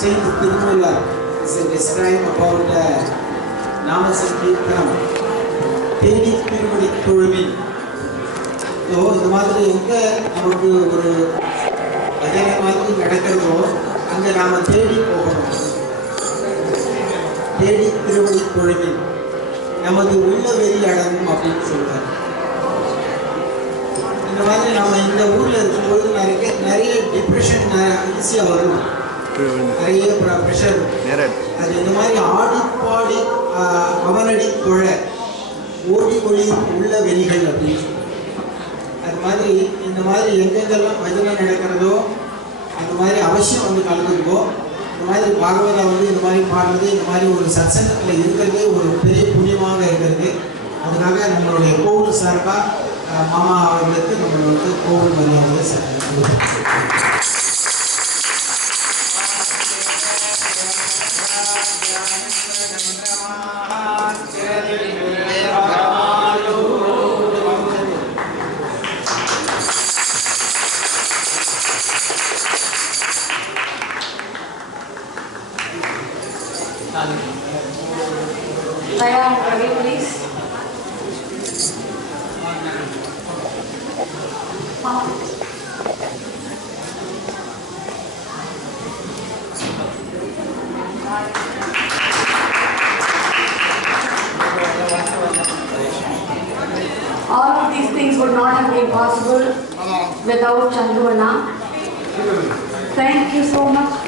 Saint Tirumala is a describe about the Namasankirtanam. Tedi Tirumali Thozhuvil. So, இந்த மாதிரி எங்க நமக்கு ஒரு பஜனை மாதிரி நடக்கிறதோ அங்கே நாம தேடி போகணும். தேடி திருவடி தொழுவில் நமது உள்ள வெறி அடங்கும் அப்படின்னு சொல்றாரு. இந்த மாதிரி நம்ம இந்த ஊர்ல இருக்கும்போது நிறைய டிப்ரெஷன் ஈஸியாக வரும், நிறைய ப்ரெஷர். அது இந்த மாதிரி ஆடி பாடி அவனடி தொழ ஓடி ஒளி உள்ள வெறிகள் அப்படின்னு சொல்லுவாங்க. அது மாதிரி இந்த மாதிரி எங்கெங்கெல்லாம் பஜனை நடக்கிறதோ அந்த மாதிரி அவசியம் வந்து கலந்துருக்கோ. இந்த மாதிரி பாகவதா வந்து இந்த மாதிரி பாடுறது, இந்த மாதிரி ஒரு சத்சங்கத்தில் இருக்கிறதே ஒரு பெரிய புண்ணியமாக இருக்கிறது. அதனால நம்மளுடைய கோவில் சார்பாக மாமா அவர்களுக்கு நம்ம வந்து கோவில் மரியாதை please. All of these things would not have been possible without Chandru Anna. Thank you so much.